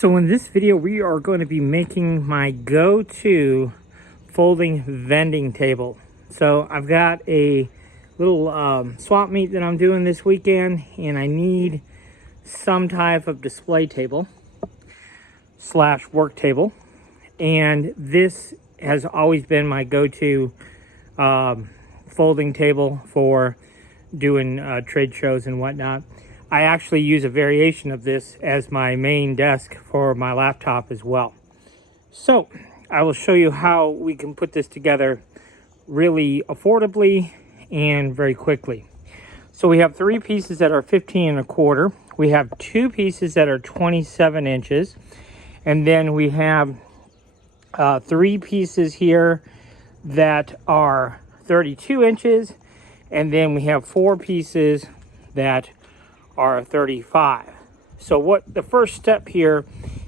So in this video, we are going to be making my go-to folding vending table. So I've got a little swap meet that I'm doing this weekend, and I need some type of display table slash work table. And this has always been my go-to folding table for doing trade shows and whatnot. I actually use a variation of this as my main desk for my laptop as well. So I will show you how we can put this together really affordably and very quickly. So we have 3 pieces that are 15 1/4. We have 2 pieces that are 27 inches. And then we have 3 pieces here that are 32 inches. And then we have 4 pieces that are 35. So what the first step here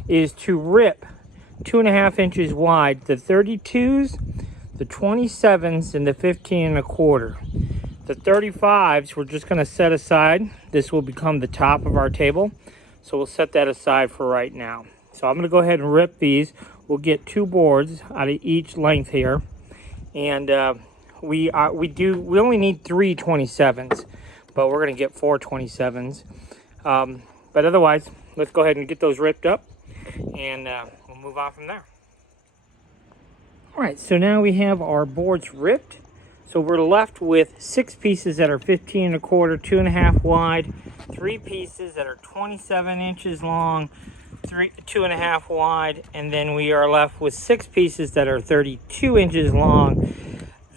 is to rip 2.5 inches wide the 32s, the 27s, and the 15 1/4. The 35s we're just going to set aside. This will become the top of our table, so we'll set that aside for right now. So I'm going to go ahead and rip these. We'll get 2 boards out of each length here, and we only need 3 27s, but we're going to get 4 27s. But otherwise, let's go ahead and get those ripped up, and we'll move on from there. All right, so now we have our boards ripped. So we're left with 6 pieces that are 15 1/4, 2.5 wide, 3 pieces that are 27 inches long, 2.5 wide, and then we are left with 6 pieces that are 32 inches long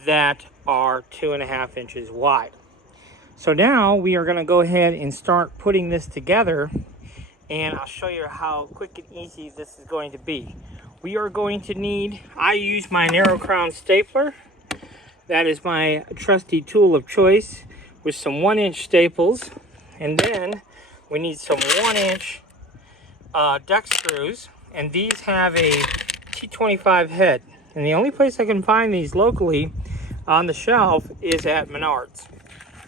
that are 2.5 inches wide. So now we are going to go ahead and start putting this together, and I'll show you how quick and easy this is going to be. We are going to need, I use my narrow crown stapler. That is my trusty tool of choice, with some 1-inch staples. And then we need some 1-inch deck screws, and these have a T25 head. And the only place I can find these locally on the shelf is at Menards.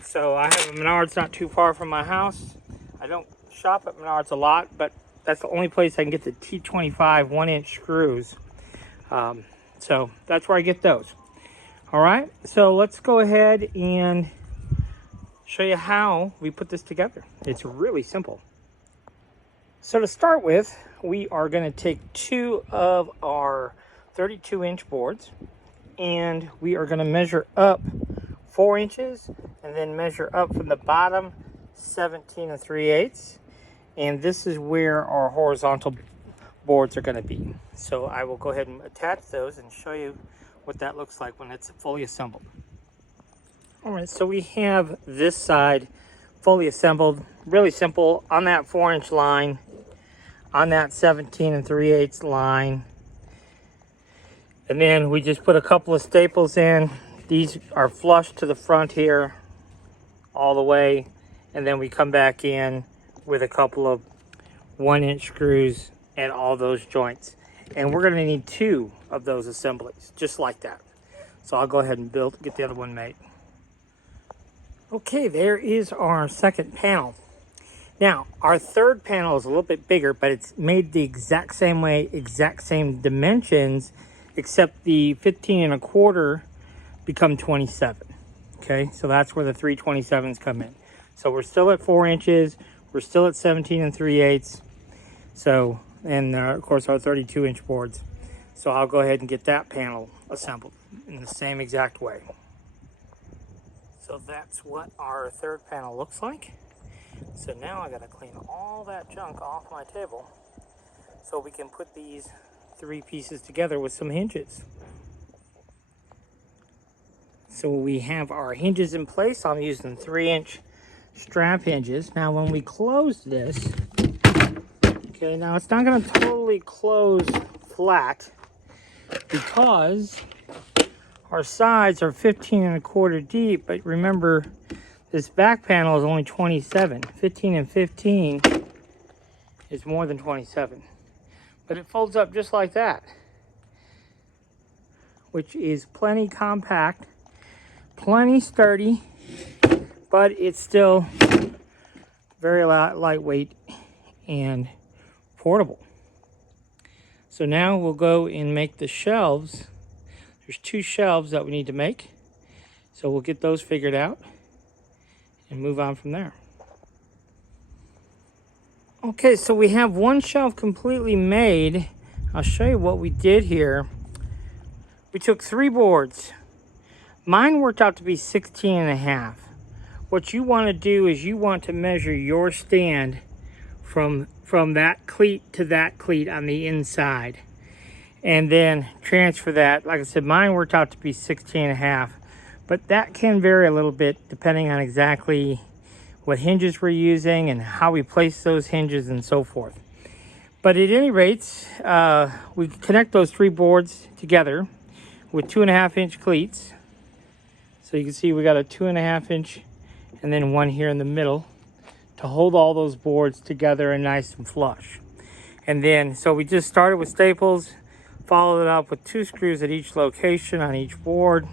So I have a Menards not too far from my house. I don't shop at Menards a lot, but that's the only place I can get the T25 1-inch screws. So that's where I get those. All right, so let's go ahead and show you how we put this together. It's really simple. So to start with, we are going to take 2 of our 32-inch boards, and we are going to measure up 4 inches and then measure up from the bottom 17 3/8. And this is where our horizontal boards are going to be. So I will go ahead and attach those and show you what that looks like when it's fully assembled. All right, so we have this side fully assembled. Really simple. On that 4-inch line, on that 17 3/8 line, and then we just put a couple of staples in. These are flush to the front here all the way, and then we come back in with a couple of 1-inch screws at all those joints. And we're going to need 2 of those assemblies, just like that. So I'll go ahead and get the other one made. Okay, there is our second panel. Now, our third panel is a little bit bigger, but it's made the exact same way, exact same dimensions, except the 15 1/4 become 27. Okay, so that's where the 3 27s come in. So we're still at 4 inches. We're still at 17 3/8. So, and of course our 32-inch boards. So I'll go ahead and get that panel assembled in the same exact way. So that's what our third panel looks like. So now I gotta clean all that junk off my table so we can put these 3 pieces together with some hinges. So we have our hinges in place. I'm using 3-inch strap hinges. Now when we close this, okay, now it's not going to totally close flat because our sides are 15 1/4 deep, but remember this back panel is only 27. 15 and 15 is more than 27, but it folds up just like that, which is plenty compact, plenty sturdy, but it's still very lightweight and portable. So now we'll go and make the shelves. There's 2 shelves that we need to make. So we'll get those figured out and move on from there. Okay, so we have 1 shelf completely made. I'll show you what we did here. We took 3 boards. Mine worked out to be 16.5. What you want to do is you want to measure your stand from that cleat to that cleat on the inside. And then transfer that. Like I said, mine worked out to be 16.5. But that can vary a little bit depending on exactly what hinges we're using and how we place those hinges and so forth. But at any rate, we connect those 3 boards together with 2.5-inch cleats. So you can see we got a 2.5-inch and then 1 here in the middle to hold all those boards together and nice and flush. And then, so we just started with staples, followed it up with 2 screws at each location on each board,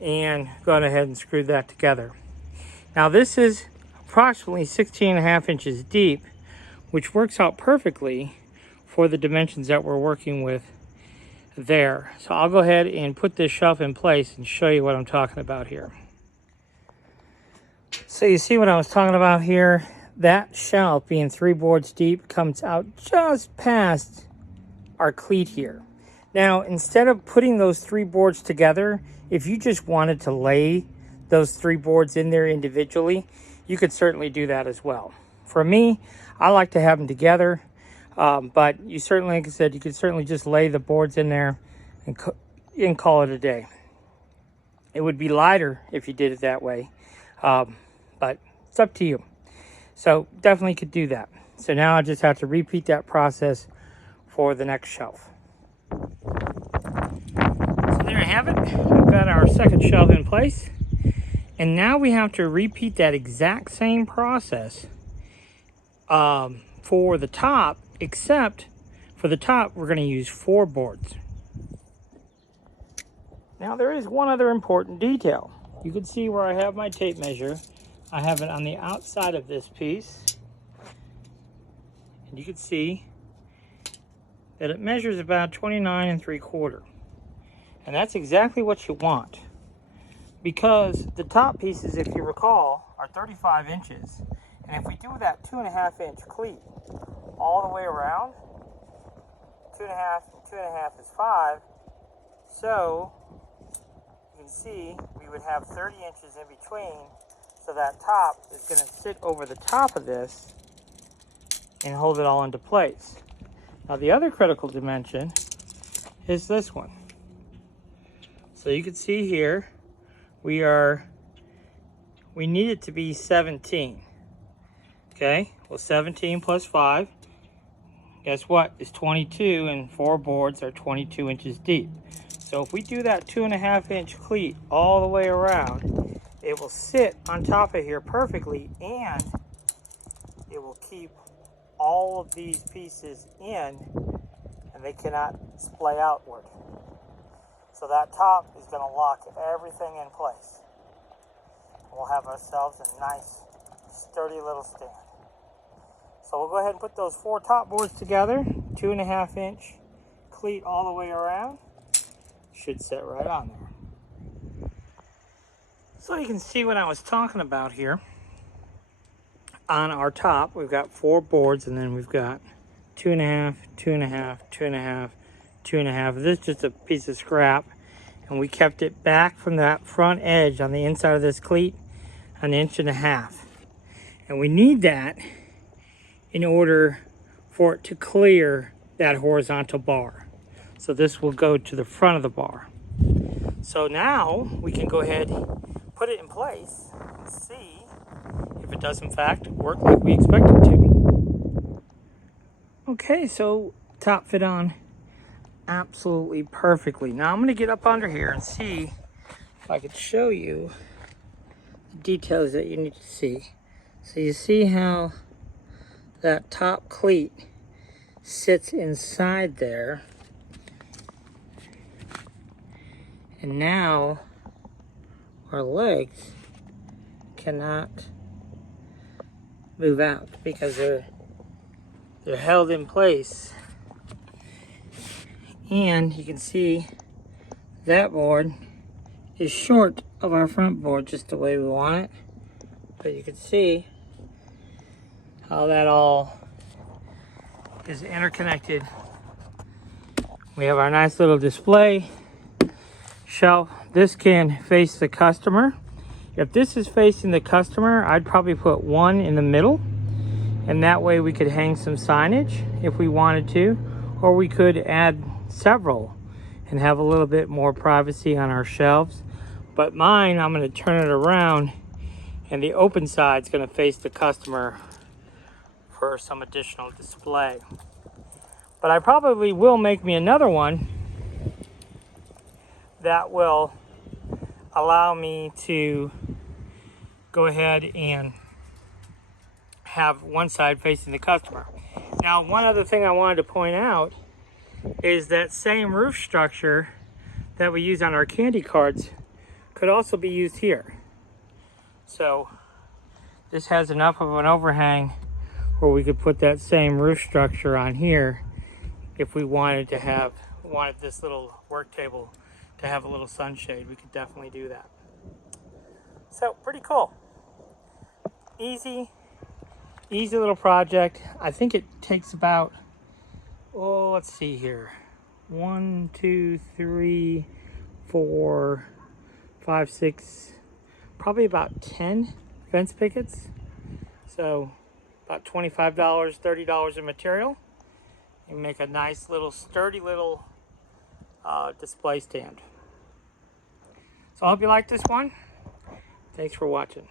and gone ahead and screwed that together. Now this is approximately 16.5 inches deep, which works out perfectly for the dimensions that we're working with there. So I'll go ahead and put this shelf in place and show you what I'm talking about here. So you see what I was talking about here? That shelf, being 3 boards deep, comes out just past our cleat here. Now, instead of putting those 3 boards together, if you just wanted to lay those 3 boards in there individually, you could certainly do that as well. For me, I like to have them together, but you certainly, like I said, you could certainly just lay the boards in there and call it a day. It would be lighter if you did it that way, but it's up to you. So definitely could do that. So now I just have to repeat that process for the next shelf. So there you have it. We've got our second shelf in place. And now we have to repeat that exact same process for the top, except for the top, we're going to use 4 boards. Now there is one other important detail. You can see where I have my tape measure. I have it on the outside of this piece. And you can see that it measures about 29 3/4. And that's exactly what you want, because the top pieces, if you recall, are 35 inches. And if we do that 2.5-inch cleat all the way around, 2.5 and 2.5 is 5. So you can see we would have 30 inches in between. So that top is going to sit over the top of this and hold it all into place. Now the other critical dimension is this one. So you can see here, we need it to be 17. Okay, well 17 plus 5, guess what? Is 22, and 4 boards are 22 inches deep. So if we do that 2.5-inch cleat all the way around, it will sit on top of here perfectly, and it will keep all of these pieces in, and they cannot splay outward. So that top is going to lock everything in place. We'll have ourselves a nice, sturdy little stand. So we'll go ahead and put those 4 top boards together, 2.5-inch cleat all the way around. Should sit right on there. So you can see what I was talking about here. On our top, we've got 4 boards, and then we've got 2.5, 2.5, 2.5, 2.5. This is just a piece of scrap, and we kept it back from that front edge on the inside of this cleat 1.5 inches. And we need that in order for it to clear that horizontal bar. So this will go to the front of the bar. So now we can go ahead, put it in place, and see if it does in fact work like we expect it to. Okay, so top fit on absolutely perfectly. Now I'm going to get up under here and see if I could show you the details that you need to see. So you see how that top cleat sits inside there. And now our legs cannot move out because they're held in place And you can see that board is short of our front board, just the way we want it. But you can see how that all is interconnected. We have our nice little display shelf. This can face the customer. If this is facing the customer, I'd probably put one in the middle, and that way we could hang some signage if we wanted to, or we could add several and have a little bit more privacy on our shelves. But mine, I'm going to turn it around, and the open side is going to face the customer for some additional display. But I probably will make me another one that will allow me to go ahead and have one side facing the customer. Now, one other thing I wanted to point out is that same roof structure that we use on our candy cards could also be used here. So this has enough of an overhang where we could put that same roof structure on here if we wanted this little work table to have a little sunshade. We could definitely do that. So pretty cool. Easy little project. I think it takes about, let's see here. 1, 2, 3, 4, 5, 6, probably about 10 fence pickets. So about $25, $30 in material. And make a nice little sturdy little display stand. So I hope you like this one. Thanks for watching.